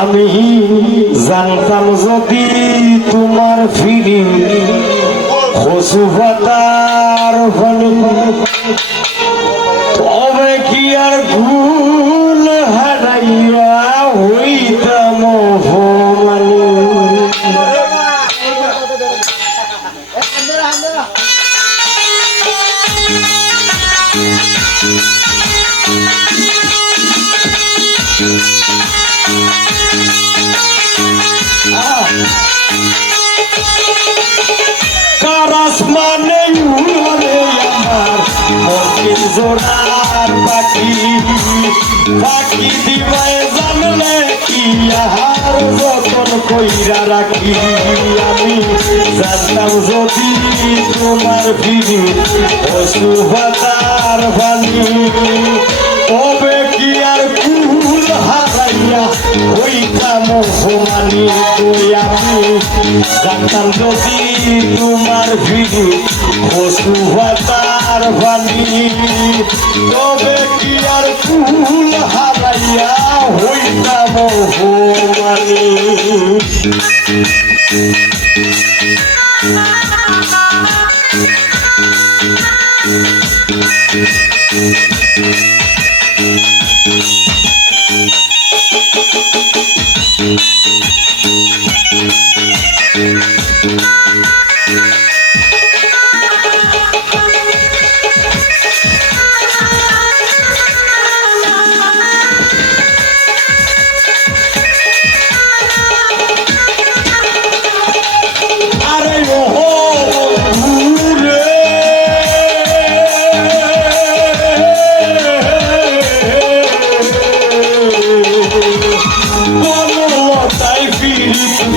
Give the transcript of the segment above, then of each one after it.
আমি জানতাম যদি তোমার ফিরি ফলে তবে কি আর ভুল হারাইয়া হইতাম মর্কিন পাখি পাখি দিবায় জানলে কি আহার যতন কইরা রাখি। আমি জানতাম যদি তোমার ফিরি পশু ভাতার বাণী তবে হইতাম অপমানি তুই আমি। জানতাম যদি তোমার ভিড়ি পশু ভাতার বাণী। তবে কি আর কুল হারাইয়া হইতাম অপমানি আরে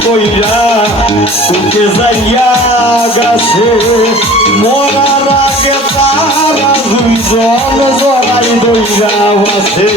কইরা তোকে যাইয়া গাছে। মরার আগে তারা দুইজন জড়াই দইরা বাসে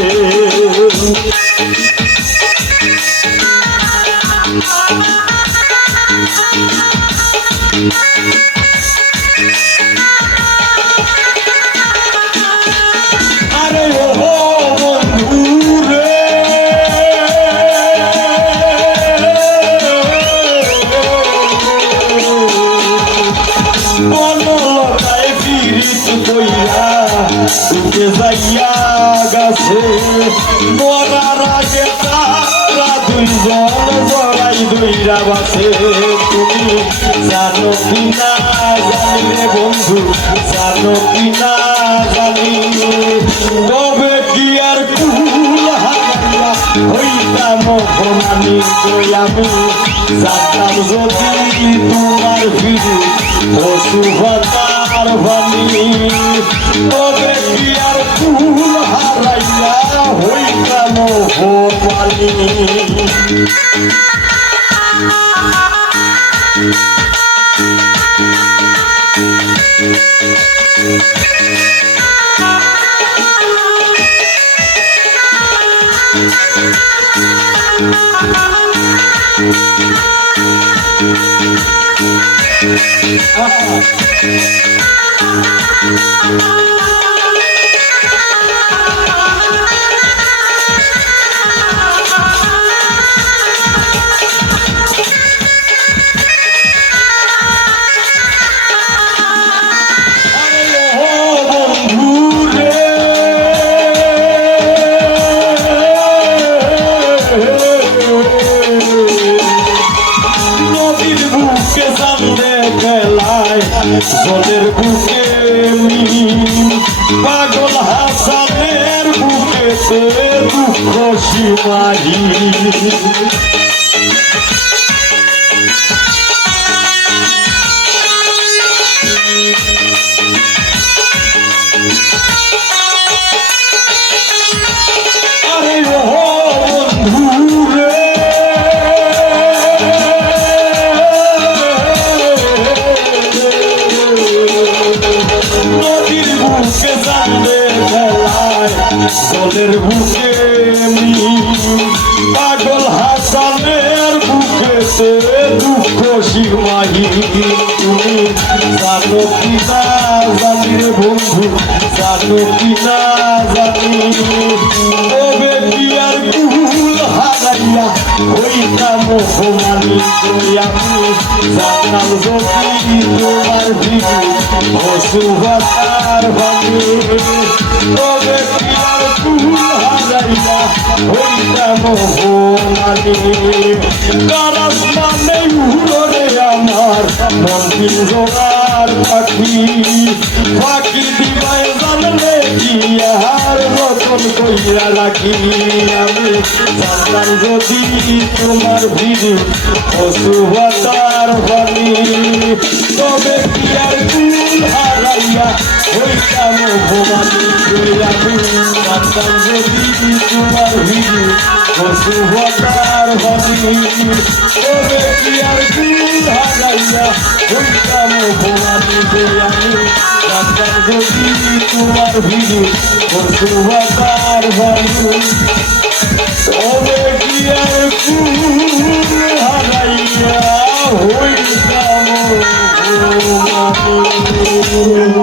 তুকে যাইয়া গাছে মরার আগে তারা দুইজন জড়াই দইরা বাসে তুমি জানো কি না জানি রে বন্ধু জানো কি না জানি তবে কি আর কুল হারাইয়া হইতাম কই আমি জানতাম যদি তোমার ফিরি পশু ভাতার বাণী। তবে কি আর কুল হারাইয়া হইতাম Thank you. জলের বুকে পাগল হাসানের বুকেতে দুঃখ সীমাহী দুঃখ সিংমাহি তুমি জানো কি না জানি রে বন্ধু জানো কি না জানি তবে পিয়ার কুল হারাইয়া হইতাম হোমানি তুই আমি জানাল যদি তোমার ভিড় অসুভাতার তবে পিয়ার হইতাম হোমানি কারাস মানে উড়ে আমার মন্দির জোগার পাখি পাখি দিবাই জানলে কি আর রতন কইরা রাখি আমি জানতাম যদি তোমার ভিড় অসুভতার বাণী তবে কি আর কুল হারাইয়া হইতাম ভবানী আমি জানতাম যদি তোমার ভিড় অসুভতার বাণী তবে কি আর কুল হারাইয়া হইতাম ভবানী আমি জানতাম যদি তোমার ভিড় অসুভতার বাণী তবে কি আর কুল হারাইয়া হইতাম থ্যাংক ইউ